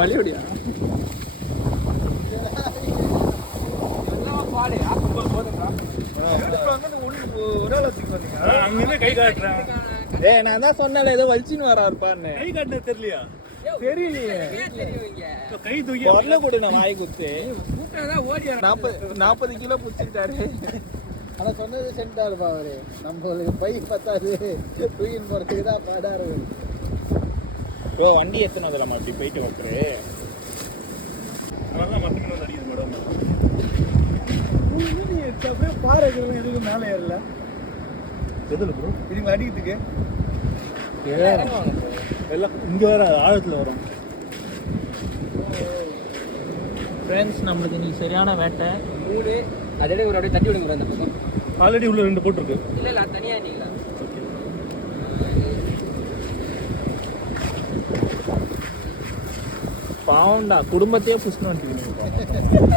வலியுடியா நான் தான் சொன்னேன் ஏதோ வலிச்சின்னு வரா இருப்பான்னு கை காட்டுறது தெரியலையா தெரியலையே கை தூக்கி வரல கூட நான் வாய் குத்து 40 கிலோ பிடிச்சிட்டாரு ஆனா சொன்னது சென்டா இருப்பா அவரு நம்மளுக்கு பை பத்தாது தூயின் போறதுக்கு தான் பாடாரு ப்ரோ வண்டி எத்தனை வந்துடலாமா அப்படி போயிட்டு வைக்கிறே அதெல்லாம் மற்ற மீன் வந்து அடிக்குது மேடம் அப்படியே பாறை எதுவும் மேலே ஏறல எதில் ப்ரோ இதுங்க அடிக்கிறதுக்கு எல்லாம் இங்கே வர ஆழத்தில் வரும் ஃப்ரெண்ட்ஸ் நம்மளுக்கு இன்னைக்கு சரியான வேட்டை 3 அதோட ஒரு அப்படியே தட்டி விடுங்க அந்த பக்கம் ஆல்ரெடி உள்ள 2 போட்டுருக்கு இல்லை தனியாக நீங்களா பாவம்டா குடும்பத்தையே புஷ்ணு வந்துட்டு